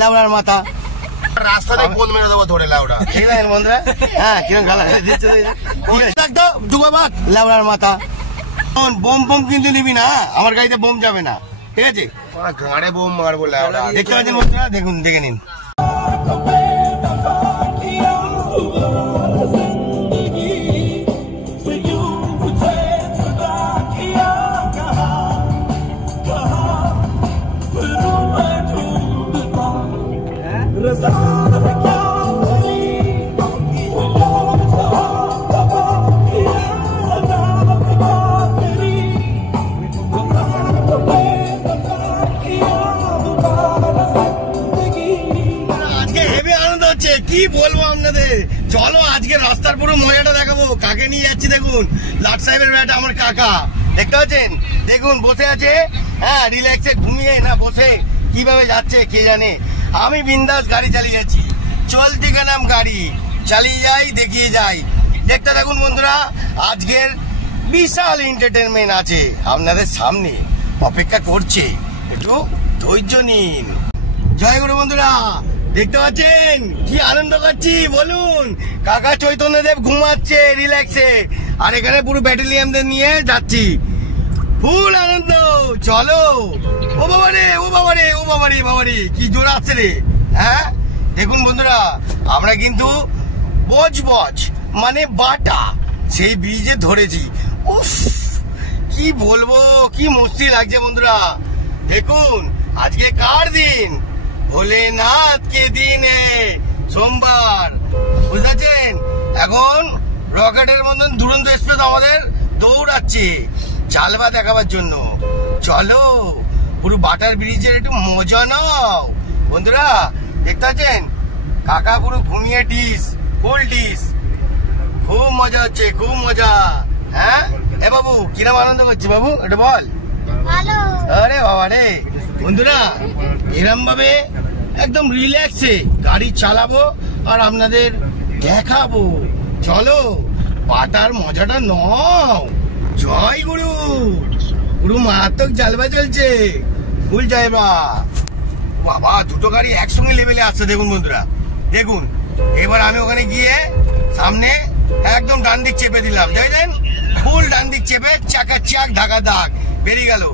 লাউড়ার মাথা রাস্তাতে কোন মেরে দেবো ধরে লাউড়া। ঠিক আছে বন্ধুরা, হ্যাঁ কিরকম গালা দিচ্ছে লাউড়ার মাথা। বোম বোম কিন্তু নিবি না, আমার গাড়িতে বোম যাবে না, ঠিক আছে? ঘাড়ে বোম মারবো লাউড়া। দেখতে পাচ্ছেন বন্ধুরা, দেখুন, দেখে নিন। কি বলবো আপনাদের, চলো আজকে রাস্তার পুরো মজাটা দেখাবো। কাকে নিয়ে যাচ্ছি দেখুন, লাট সাহেবের বেটা আমার কাকা, দেখতে পাচ্ছেন? দেখুন বসে আছে, হ্যাঁ রিল্যাক্সে ঘুমিয়ে না বসে কিভাবে যাচ্ছে কে জানে। আমি বিন্দাস গাড়ি চালিয়ে যাচ্ছি, চলতি কা নাম গাড়ি চালিয়ে যাই, দেখিয়ে যাই। দেখতে থাকুন বন্ধুরা, আজকের বিশাল এন্টারটেনমেন্ট আছে আপনাদের সামনে, অপেক্ষা করছে, একটু ধৈর্য নিন। জয় গুরু বন্ধুরা, দেখতে পাচ্ছেন কি আনন্দ করছি বলুন। কাকা চৈতন্যদেব ঘুমাচ্ছে রিল্যাক্সে, আর এখানে পুরো ব্যাটালিয়ানদের নিয়ে যাচ্ছি, ফুল আনন্দ। চলো। ও বাবা রে, ও বাবা রে, ও বাবা রে, বাবা রে কি জোর আসছে রে। হ্যাঁ দেখুন বন্ধুরা, আমরা কিন্তু বজ মানে বাটা সেই ব্রিজে ধরেছি। উফ কি বলবো, কি মস্তি লাগছে বন্ধুরা। দেখুন আজকে কার দিন, ভোলেনাথ কে দিনে, সোমবার, বুঝতে পারছেন? এখন রকেটের মতন দুরন্ত এক্সপ্রেস আমাদের দৌড়াচ্ছে চালবা দেখাবার জন্য। চলো পুরো বাটার ব্রিজের একটু মজা নাও বন্ধুরা। দেখতে পাচ্ছেন কাকা পুরো ঘুমিয়ে ডিস, ফুল ডিস, খুব মজা হচ্ছে, খুব মজা। হ্যাঁ এ বাবু কিরম আনন্দ করছি বাবু, এটা বল। আরে বাবা রে বন্ধুরা, এরম ভাবে একদম রিল্যাক্সে গাড়ি চালাবো আর আপনাদের দেখাবো। চলো পাটার মজাটা নাও। জয় গুরু, পুরো মারাত্মক জালবা চলছে, ফুল জালবা। বাবা দুটো গাড়ি একসঙ্গে লেভেলে আসছে দেখুন বন্ধুরা, দেখুন। এবার আমি ওখানে গিয়ে সামনে একদম ডান দিক চেপে দিলাম, দেখেন ফুল ডান দিক চেপে চাকা চাক ধাকা দাগ বেরিয়ে গেল।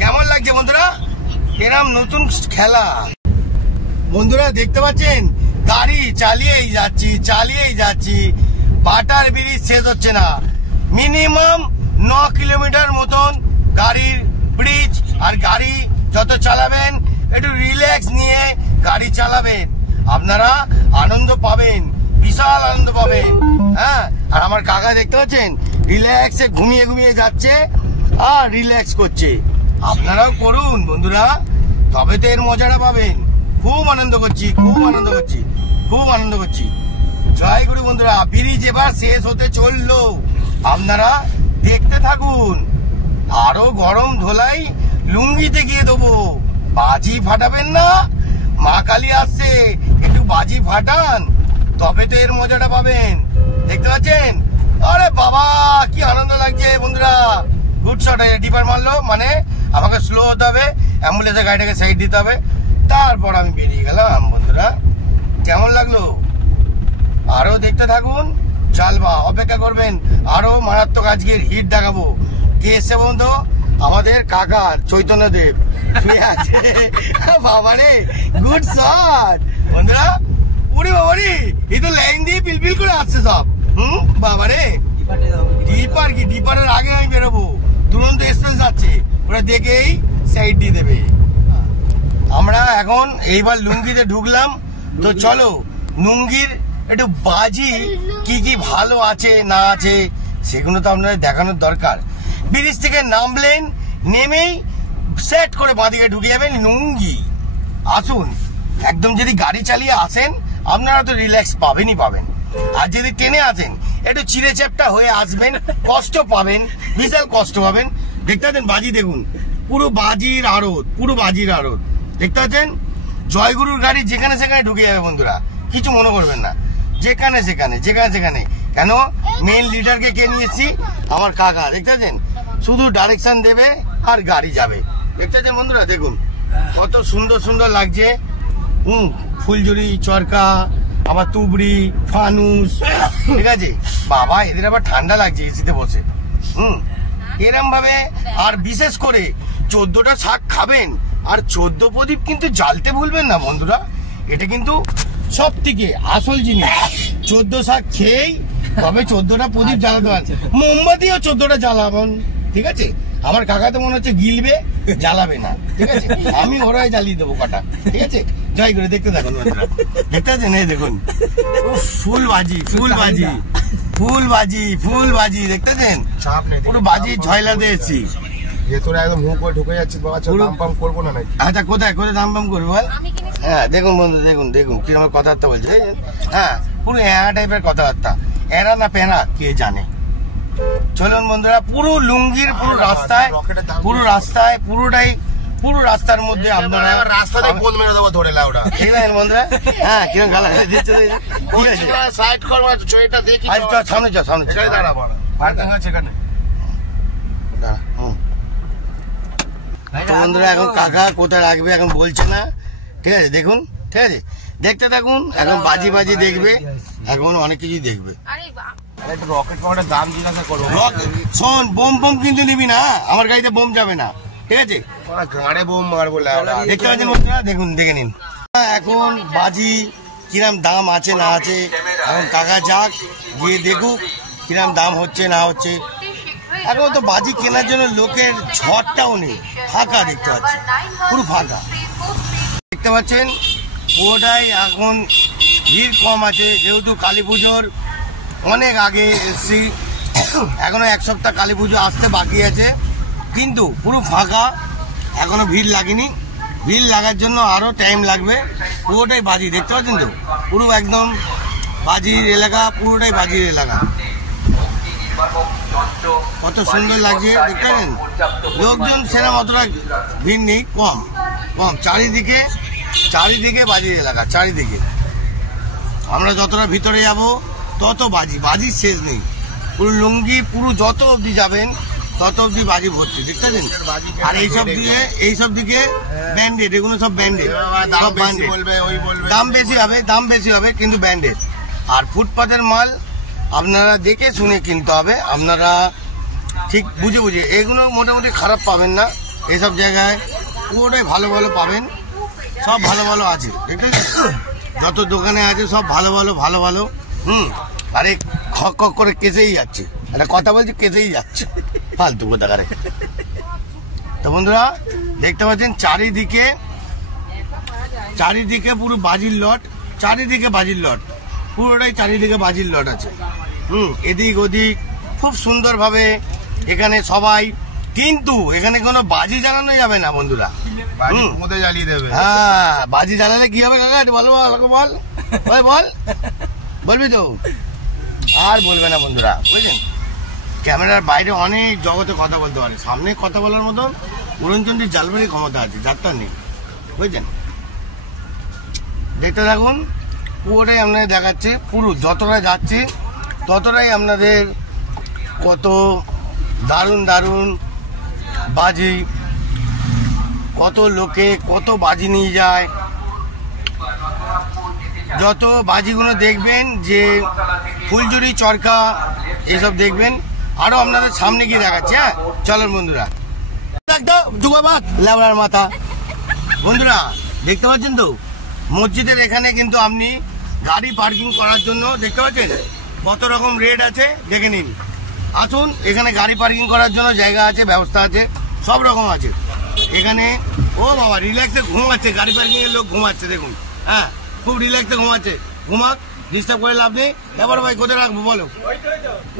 কেমন লাগছে বন্ধুরা, এরম নতুন খেলা বন্ধুরা। দেখতে পাচ্ছেন গাড়ি চালিয়েই যাচ্ছি, বাটার ব্রিজ শেষ হচ্ছে না। মিনিমাম 9 কিলোমিটার মতন গাড়ির ব্রিজ, আর গাড়ি যত চালাবেন একটু রিল্যাক্স নিয়ে গাড়ি চালাবেন, আপনারা আনন্দ পাবেন, বিশাল আনন্দ পাবেন। হ্যাঁ আর আমার কাকা দেখতে পাচ্ছেন রিল্যাক্সে ঘুমিয়ে যাচ্ছে আর রিল্যাক্স করছে। আপনারাও করুন বন্ধুরা, তবে তো এর মজাটা পাবেন। খুব আনন্দ করছি, খুব আনন্দ করছি, খুব আনন্দ করছি। জয় গুরু বন্ধুরা, ব্রিজ এবার শেষ হতে চললো, আপনারা দেখতে থাকুন। আরো গরম ধোলাই লুঙ্গিতে গিয়ে দেবো, বাজি ফাটাবেন না, মা কালী আসছে, একটু বাজি ফাটান, তবে তো এর মজাটা পাবেন। দেখতে পাচ্ছেন, আরে বাবা কি আনন্দ লাগছে বন্ধুরা। গুড শট, ডিপার মারলো মানে আমাকে স্লো হতে হবে, অ্যাম্বুলেন্সের গাড়িটাকে সাইড দিতে হবে, তারপর আমি বেরিয়ে গেলাম বন্ধুরা। কেমন লাগলো, আরো দেখতে থাকুন, চালবা অপেক্ষা করবেন, আরো মারাত্মক আজকের হিট দেখাবো। কে এসছে বন্ধু, আমাদের কাকা চৈতন্যদেব শুয়ে আছে। বাবারে গুড শট বন্ধুরা, ওরে বাবারে এই তো লাইন দিয়ে পিলপিল করে আসছে সব। বাবারে ডিপার কি, ডিপারের আগে আমি বেরোবো, তুরন্ত এক্সপ্রেস যাচ্ছে, ওরা দেখেই সাইড দিয়ে দেবে। আমরা এখন এইবার লুঙ্গিতে ঢুকলাম, তো চলো লুঙ্গির একটু বাজি কি কি ভালো আছে না আছে সেগুলো তো আপনাদের দেখানোর দরকার। ব্রিজ থেকে নামলেন, নেমেই সেট করে বাঁদিকে ঢুকে যাবেন লুঙ্গি। আসুন, একদম যদি গাড়ি চালিয়ে আসেন আপনারা তো রিল্যাক্স পাবেনই পাবেন, আর যদি ট্রেনে আসেন একটু চিড়ে চ্যাপটা হয়ে আসবেন, কষ্ট পাবেন, বিশাল কষ্ট পাবেন। দেখতে পাচ্ছেন বাজি, দেখুন পুরো বাজির আড়ত, পুরো বাজির আড়ত। দেখতে পাচ্ছেন জয়গুরুর গাড়ি যেখানে সেখানে ঢুকে যাবে বন্ধুরা, কিছু মনে করবেন না, যেখানে সেখানে কেন মেইন লিডারকে কে নিয়ে এসেছি, আমার কাকা। দেখতে পাচ্ছেন শুধু ডাইরেকশন দেবে আর গাড়ি যাবে। দেখতে পাচ্ছেন বন্ধুরা, দেখুন কত সুন্দর সুন্দর লাগছে। ফুলঝুরি, চরকা, আবার তুবড়ি, ফানুস, ঠিক আছে বাবা। এদের আবার ঠান্ডা লাগছে এসিতে বসে। এরম ভাবে। আর বিশেষ করে 14টা শাক খাবেন, আর 14 প্রদীপ কিন্তু জ্বালতে ভুলবেন না বন্ধুরা। এটা কিন্তু সব থেকে আসল জিনিস। 14 শাক খেয়েই তবে 14টা প্রদীপ জ্বালাতে পারছে। মোমবাতিও 14টা জ্বালাবেন, ঠিক আছে। আমার কাকা তো মনে হচ্ছে গিলবে, জ্বালাবে না, ঠিক আছে। আমি ওরাই জ্বালিয়ে দেবো কটা, ঠিক আছে। জয় করে দেখতে থাকুন বন্ধুরা, দেখতে পাচ্ছেন এই দেখুন ফুল বাজি, ফুল বাজি, ফুল বাজি, ফুল বাজি, দেখতে পাচ্ছেন পুরো বাজি ঝয়লাতে এসেছি। ভেতরে একদম মুখ করে ঢুকে যাচ্ছি বাবা, দাম পাম করবো না নাকি? আচ্ছা কোথায় কোথায় দাম পাম করবো বল? হ্যাঁ দেখুন বন্ধু, দেখুন দেখুন কিরকম কথাবার্তা বলছে। হ্যাঁ পুরো এরা টাইপের কথাবার্তা, এরা না পেনা কে জানে। চলুন বন্ধুরা, পুরো লুঙ্গির পুরো রাস্তায়, পুরো রাস্তায়, পুরো রাস্তার মধ্যে আপনারা রাস্তাতে কোন মেরে দেবো ধরে লাউডা, ঠিক আছে বন্ধুরা। হ্যাঁ কিরকম গালা দিচ্ছে, সাইড করবো এটা দেখি। সামনে চল, সামনে দাঁড়াবো পার্কিং আছে এখানে। বন্ধুরা এখন কাকা কোথায় রাখবে এখন বলছে না, ঠিক আছে। দেখুন, ঠিক আছে, দেখতে থাকুন। এখন বাজি বাজি দেখবে, এখন অনেক কিছুই দেখবে। রকেট পাওয়ারের দাম জিজ্ঞাসা করবো। শোন, বোম বোম কিন্তু নিবি না, আমার গাড়িতে বোম যাবে না, ঠিক আছে। গাড়ে বোম মারবো লাউডা। দেখতে পাচ্ছেন বন্ধুরা, দেখুন দেখে নিন এখন বাজি কিরম দাম আছে না আছে। এখন কাকা যাক, গিয়ে দেখুক কিরম দাম হচ্ছে না হচ্ছে। এখন তো বাজি কেনার জন্য লোকের ঝড়টাও নেই, ফাঁকা দেখতে পাচ্ছি, পুরো ফাঁকা দেখতে পাচ্ছেন। পুরোটাই এখন ভিড় কম আছে, যেহেতু কালী পুজোর অনেক আগে এসছি, এখনো 1 সপ্তাহ কালী পুজো আসতে বাকি আছে, কিন্তু পুরো ফাঁকা, এখনো ভিড় লাগেনি। ভিড় লাগার জন্য আরো টাইম লাগবে। পুরোটাই বাজি দেখতে পাচ্ছেন তো, পুরো একদম বাজির এলাকা, পুরোটাই বাজির এলাকা। কত সুন্দর লাগছে দেখতে পাচ্ছেন। লোকজন সেরকম অতটা ভিড় নেই, কম কম। চারিদিকে বাজির এলাকা, চারিদিকে। আমরা যতটা ভিতরে যাব তত বাজি, বাজির শেষ নেই। পুরো লুঙ্গি, পুরো যত অবধি যাবেন তত অবধি বাজি ভর্তি, দেখতে পাচ্ছেন। আর এইসব দিকে ব্যান্ডেড, এগুলো সব ব্যান্ডেড, সব ব্যান্ডেড। দাম বেশি হবে কিন্তু ব্যান্ডেড। আর ফুটপাতের মাল আপনারা দেখে শুনে কিনতে হবে, আপনারা ঠিক বুঝে। এগুলো মোটামুটি খারাপ পাবেন না, এইসব জায়গায় পুরোটাই ভালো ভালো পাবেন, সব ভালো ভালো আছে, ঠিক আছে। যত দোকানে আছে সব ভালো ভালো। আরে খক খক করে কেসেই যাচ্ছে, একটা কথা বলছি, কেসেই যাচ্ছে, ফালতু কথা করে। তো বন্ধুরা দেখতে পাচ্ছেন চারিদিকে পুরো বাজির লট, চারিদিকে বাজির লট, পুরোটাই চারিদিকে বাজির লট আছে। এদিক ওদিক খুব সুন্দরভাবে এখানে সবাই, কিন্তু এখানে কোনো বাজি জ্বালানো যাবে না বন্ধুরা, জ্বালিয়ে দেবে। হ্যাঁ বাজি জ্বালালে কি হবে কাকা বলবো, বল বলবি তো? আর বলবে না বন্ধুরা, বুঝলেন। ক্যামেরার বাইরে অনেক জগতে কথা বলতে পারে, সামনে কথা বলার মতন উড়নচণ্ডীর জালবাড়ির ক্ষমতা আছে, যাত্রা নেই, বুঝছেন। দেখতে থাকুন, পুরোটাই আপনাদের দেখাচ্ছে। পুরো যতটা যাচ্ছে ততটাই আপনাদের কত দারুণ দারুণ বাজি, কত লোকে কত বাজি নিয়ে যায়। যত বাজিগুলো দেখবেন, যে ফুলঝুরি, চরকা, এসব দেখবেন। আরো আপনাদের সামনে গিয়ে দেখাচ্ছে। হ্যাঁ চলেন বন্ধুরা, লেবড়ার মাথা। বন্ধুরা দেখতে পাচ্ছেন তো, মসজিদের এখানে কিন্তু আপনি গাড়ি পার্কিং করার জন্য দেখতে পাচ্ছেন কত রকম রেট আছে, দেখে নিন। আসুন, এখানে গাড়ি পার্কিং করার জন্য জায়গা আছে, ব্যবস্থা আছে, সব রকম আছে এখানে। ও বাবা, রিল্যাক্সে ঘুমাচ্ছে, গাড়ি পার্কিং এর লোক ঘুমাচ্ছে, দেখুন। হ্যাঁ খুব রিল্যাক্সে ঘুমাচ্ছে, ঘুমাক, ডিস্টার্ব করে লাভ নেই। এবার ভাই কোথায় রাখবো বলো?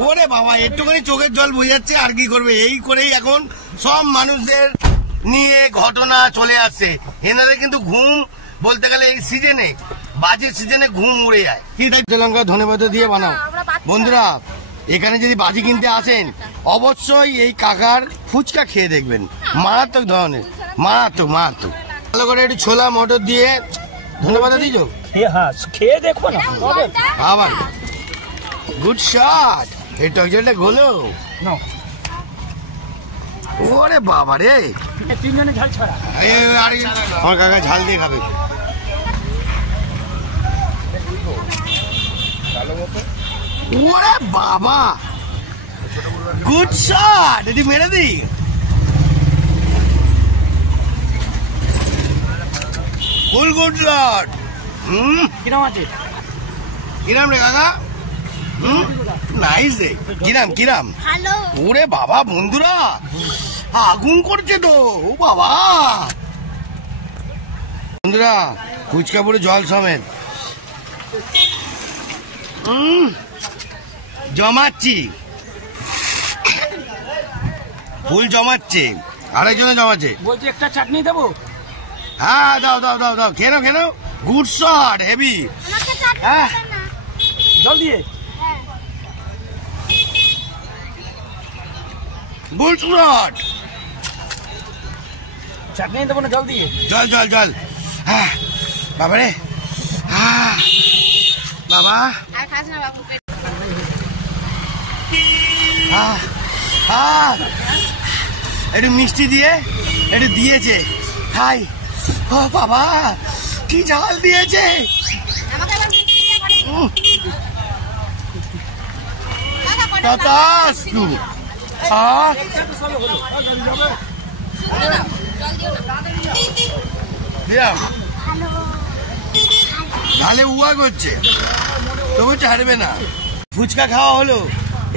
ওরে বাবা, একটুখানি চোখের জল বয়ে যাচ্ছে, আর কি করবে। এই করেই এখন সব মানুষদের নিয়ে ঘটনা চলে আসছে। এনাদের কিন্তু ঘুম বলতে গেলে এই সিজনে, বাজির সিজনে ঘুম উড়ে যায়। কি লঙ্কা ধনেপাতা দিয়ে বানাও। বন্ধুরা এখানে যদি বাজি কিনতে আসেন, অবশ্যই এই কাকার ফুচকা খেয়ে দেখবেন, মারাত্মক ধরনের, মারাত্মক। ভালো করে একটু ছোলা মটর দিয়ে ধনেপাতা দিয়েছো, খেয়ে দেখো না আবার গুড শট। এই টকজলটা গোলো ওরে বাবা রে, তিনজনে ঝাল ছড়া। আমার কাকা ঝাল দিয়ে খাবে। ওরে বাবা, গুড শট, এটি মেরে দি। ফুল গুড শট। কিরম আছে? কিরাম রে কাকা? নাইস রে। কিরাম কিরাম? হ্যালো। ওরে বাবা বন্ধুরা, আগুন করছে তো। ও বাবা বন্ধুরা, ফুচকা পুরো জল সমেত জমাচ্ছি, ফুল জমাচ্ছে, আরেকজনে জমাচ্ছে। বলছি একটা চাটনি দেবো? হ্যাঁ দাও দাও দাও দাও, কেন কেন? Good shot, heavy. আমাকে চাটনি হ্যাঁ দেবে না? জল দিয়ে? হ্যাঁ। Good shot. চাটনি দেবো না জল দিয়ে? জল জল জল। হ্যাঁ বাবা রে, বাবা আর খাস না বাবু, পেট। একটু মিষ্টি দিয়ে একটু দিয়েছে, খাই। ও বাবা, কি ঝাল দিয়েছে। আমাকে আবার মিষ্টি দিয়ে পাঠিয়ে দিন। কাকা, কটা তথাস্তু। জল দিও না। দিলাম, হ্যালো। ঝালে উয়া করছে, তবু ছাড়বে না। ফুচকা খাওয়া হলো,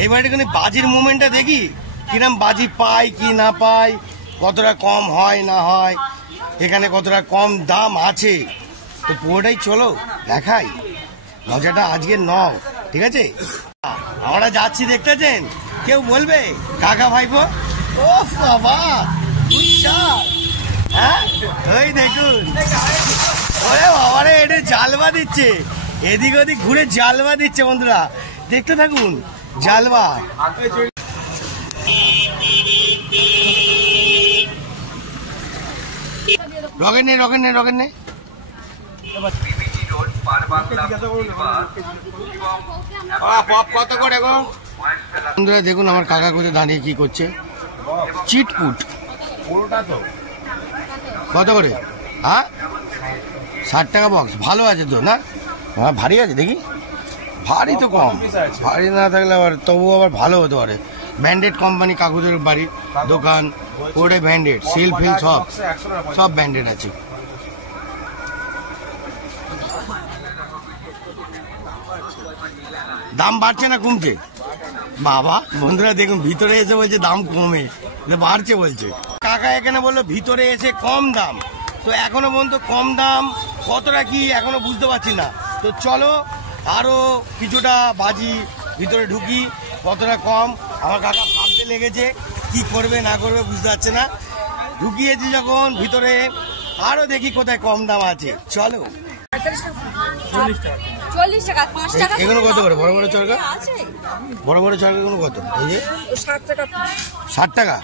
এবার একটুখানি বাজির মুভমেন্টটা দেখি, কিরম বাজি পাই কি না পাই, কতটা কম হয় না হয়, এখানে কতটা কম দাম আছে। তো পুরোটাই চলো দেখাই, মজাটা আজকে নাও, ঠিক আছে? আমরা যাচ্ছি, দেখতেছেন? কেউ বলবে কাকা ভাইপো? ও বাবা, হ্যাঁ ওই দেখুন, ওরে বাবা রে, এটা জালবা দিচ্ছে, এদিক ওদিক ঘুরে জালবা দিচ্ছে। বন্ধুরা দেখতে থাকুন, জালবা। রকেট নেই, রকেট নেই, রকেট নেই। পপ কত করে গো? বন্ধুরা দেখুন আমার কাকা কোথায় দাঁড়িয়ে কি করছে, চিটপুট। কত করে? হ্যাঁ 60 টাকা বক্স। ভালো আছে তো না? হ্যাঁ ভারী আছে দেখি, ভারী তো কম, ভারী না থাকলে আবার তবু আবার ভালো হতে পারে। ব্যান্ডেড কোম্পানি, কাকুদের বাড়ি দোকান, ওটাই ব্যান্ডেড, সিল ফিল সব সব ব্যান্ডেড আছে। দাম বাড়ছে না কমছে? বাবা বন্ধুরা দেখুন, ভিতরে এসে বলছে দাম কমে, বাড়ছে বলছে। কাকা এখানে বললো ভিতরে এসে কম দাম, তো এখনো পর্যন্ত কম দাম কতটা কি এখনো বুঝতে পারছি না। তো চলো আরো কিছুটা বাজি ভিতরে ঢুকি, কতটা কম। আমার কাকা ভাবতে লেগেছে, কি করবে না করবে বুঝতে পারছে না। ঢুকিয়েছি যখন ভিতরে, আরো দেখি কোথায় কম দাম আছে। চলো। 40 টাকা, 5 টাকা। এগুলো কত করে? বড় বড় চরকা, বড় বড় চরকা গুলো কত? এই যে 60 টাকা।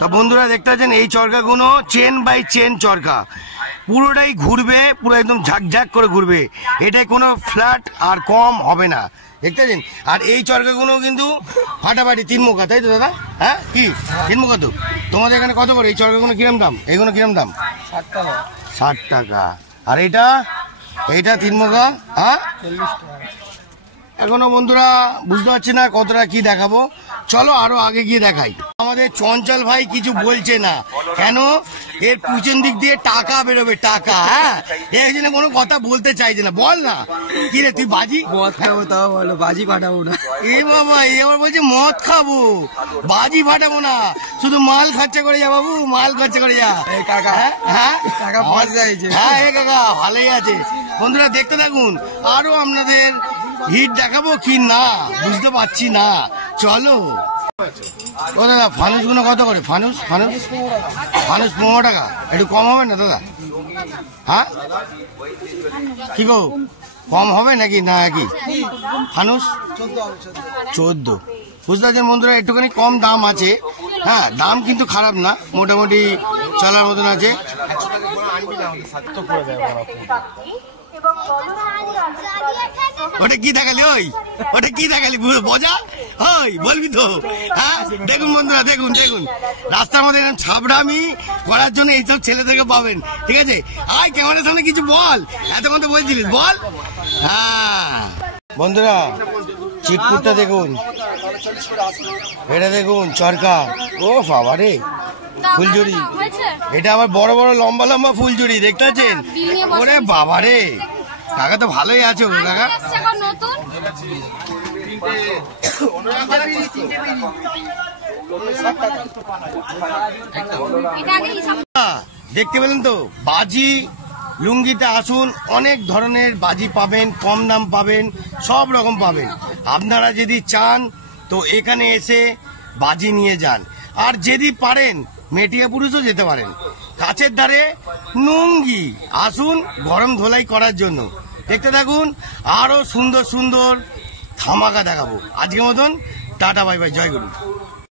তা বন্ধুরা দেখতে পাচ্ছেন, এই চরকাগুলো চেন বাই চেন চরকা, পুরোটাই ঘুরবে, পুরো একদম ঝাকঝাক করে ঘুরবে, এটাই কোনো ফ্ল্যাট আর কম হবে না, দেখতে পাচ্ছেন। আর এই চরকাগুলো কিন্তু ফাটাফাটি 3 মুখা, তাই তো দাদা? হ্যাঁ কি 3 মুখা তো? তোমাদের এখানে কত করে এই চরকাগুলো? কিরম দাম এগুলো? কিরম দাম? 60 টাকা। 60 টাকা। আর এইটা, এইটা 3 মুখা, হ্যাঁ 40 টাকা। এখনো বন্ধুরা বুঝতে পারছি না কতটা কি দেখাবো। চলো আরো আগে গিয়ে দেখাই। আমাদের চঞ্চল ভাই কিছু বলছে না কেন? এর পিছন দিক দিয়ে টাকা বেরোবে, টাকা। হ্যাঁ এই জন্য কোনো কথা বলতে চাইছে না। বল না কি রে, তুই বাজি মদ খাবো, তাও বলো বাজি পাঠাবো না। এ বাবা, এ আবার বলছে মদ খাবো, বাজি ফাটাবো না, শুধু মাল খরচা করে যা বাবু, মাল খরচা করে যা। কাকা, হ্যাঁ টাকা পয়সা চাইছে। হ্যাঁ এ কাকা ভালোই আছে। বন্ধুরা দেখতে থাকুন, আরো আপনাদের হিট দেখাবো কি না বুঝতে পারছি না। চলো। ও দাদা, ফানুস গুলো কত করে? ফানুস ফানুস ফানুস 15 টাকা। একটু কম হবে না দাদা? হ্যাঁ কি গো, কম হবে নাকি না? কি ফানুস 14। বুঝতে পারছেন বন্ধুরা, একটুখানি কম দাম আছে। হ্যাঁ দাম কিন্তু খারাপ না, মোটামুটি চলার মতন আছে। ওটা কি দেখালি? ওটা কি দেখালি? মজা ওই বলবি তো? হ্যাঁ, দেখুন বন্ধুরা, দেখুন দেখুন রাস্তার মধ্যে এরকম ছাবড়ামি করার জন্য এইসব ছেলেদেরকে পাবেন, ঠিক আছে? আয় ক্যামেরার সামনে কিছু বল, এতক্ষণ তো বলছিলিস, বল। হ্যাঁ বন্ধুরা, চিটকুটটা দেখুন, এটা দেখুন চরকা, ও বাবা রে, ফুলঝুরি, এটা আবার বড় বড় লম্বা লম্বা ফুলঝুরি, দেখতে পাচ্ছেন? ওরে বাবা রে, কাকা তো ভালোই আছে কাকা। দেখতে পেলেন তো, বাজি লুঙ্গিতে আসুন, অনেক ধরনের বাজি পাবেন, কম দাম পাবেন, সব রকম পাবেন। আপনারা যদি চান তো এখানে এসে বাজি নিয়ে যান, আর যদি পারেন মেটিয়াপুরুষও যেতে পারেন। কাছের ধারে লুঙ্গি, আসুন গরম ধোলাই করার জন্য। দেখতে থাকুন, আরো সুন্দর সুন্দর ধামাকা দেখাবো। আজকের মতন টাটা, বাই বাই, জয় গুরু।